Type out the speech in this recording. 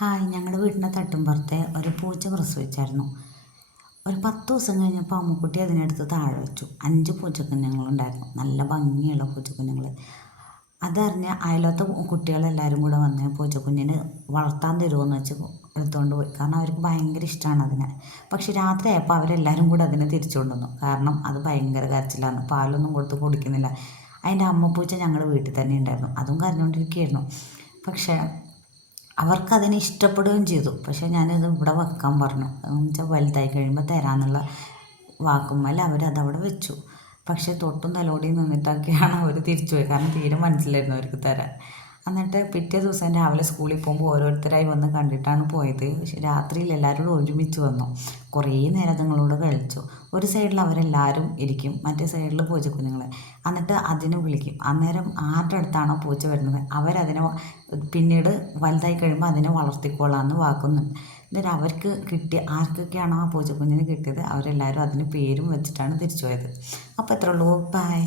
Hi, ഞങ്ങളുടെ വീടിൻ്റെ തട്ടുമ്പുറത്തെ ഒരു പൂച്ച പ്രസവിച്ചായിരുന്നു. ഒരു 10 ദിവസം കഴിഞ്ഞപ്പോൾ അമ്മുക്കുട്ടി അതിനെടുത്ത് താഴെ വെച്ചു. 5 പൂച്ചക്കുഞ്ഞുങ്ങളുണ്ടായിരുന്നു, നല്ല ഭംഗിയുള്ള പൂച്ചക്കുഞ്ഞുങ്ങൾ. അതറിഞ്ഞ് അയലത്തെ കുട്ടികളെല്ലാവരും കൂടെ വന്ന് പൂച്ചക്കുഞ്ഞിന് വളർത്താൻ തരുമോയെന്ന് വെച്ച് എടുത്തുകൊണ്ട് പോയി. കാരണം അവർക്ക് ഭയങ്കര ഇഷ്ടമാണ് അതിനെ. പക്ഷെ രാത്രിയായപ്പോൾ അവരെല്ലാവരും കൂടെ അതിനെ തിരിച്ചു കൊണ്ടുവന്നു. കാരണം അത് ഭയങ്കര കരച്ചിലാണ്, പാലൊന്നും കൊടുത്ത് കുടിക്കുന്നില്ല. അതിൻ്റെ അമ്മപ്പൂച്ച ഞങ്ങളുടെ വീട്ടിൽ തന്നെ ഉണ്ടായിരുന്നു, അതും കരഞ്ഞുകൊണ്ടിരിക്കുകയായിരുന്നു. പക്ഷേ അവർക്കതിനെ ഇഷ്ടപ്പെടുകയും ചെയ്തു. പക്ഷേ ഞാനിത് ഇവിടെ വെക്കാൻ പറഞ്ഞു, എന്ന് വെച്ചാൽ വലുതായി കഴിയുമ്പോൾ തരാമെന്നുള്ള വാക്കുമ്മേൽ അവരതവിടെ വെച്ചു. പക്ഷേ തൊട്ടും തലോടിയും നിന്നിട്ടൊക്കെയാണ് അവർ തിരിച്ചു പോയി. കാരണം തീരെ മനസ്സിലായിരുന്നു അവർക്ക് തരാൻ. എന്നിട്ട് പിറ്റേ ദിവസം രാവിലെ സ്കൂളിൽ പോകുമ്പോൾ ഓരോരുത്തരായി വന്ന് കണ്ടിട്ടാണ് പോയത്. പക്ഷെ രാത്രിയിൽ എല്ലാവരും കൂടെ ഒരുമിച്ച് വന്നു. കുറേ നേരം അതുങ്ങളോട് കളിച്ചു. ഒരു സൈഡിൽ അവരെല്ലാവരും ഇരിക്കും, മറ്റേ സൈഡിൽ പൂച്ചക്കുഞ്ഞുങ്ങൾ. എന്നിട്ട് അതിനെ വിളിക്കും. അന്നേരം ആരുടെ അടുത്താണോ പൂച്ച വരുന്നത് അവരതിനെ പിന്നീട് വലുതായി കഴിയുമ്പോൾ അതിനെ വളർത്തിക്കോളാമെന്ന് വാക്കുന്നുണ്ട്. എന്നിട്ട് അവർക്ക് ആർക്കൊക്കെയാണോ ആ പൂച്ചക്കുഞ്ഞിന് കിട്ടിയത് അവരെല്ലാവരും അതിന് പേരും വെച്ചിട്ടാണ് തിരിച്ചു പോയത്. അപ്പോൾ എത്ര ഉള്ളൂ. ബൈ.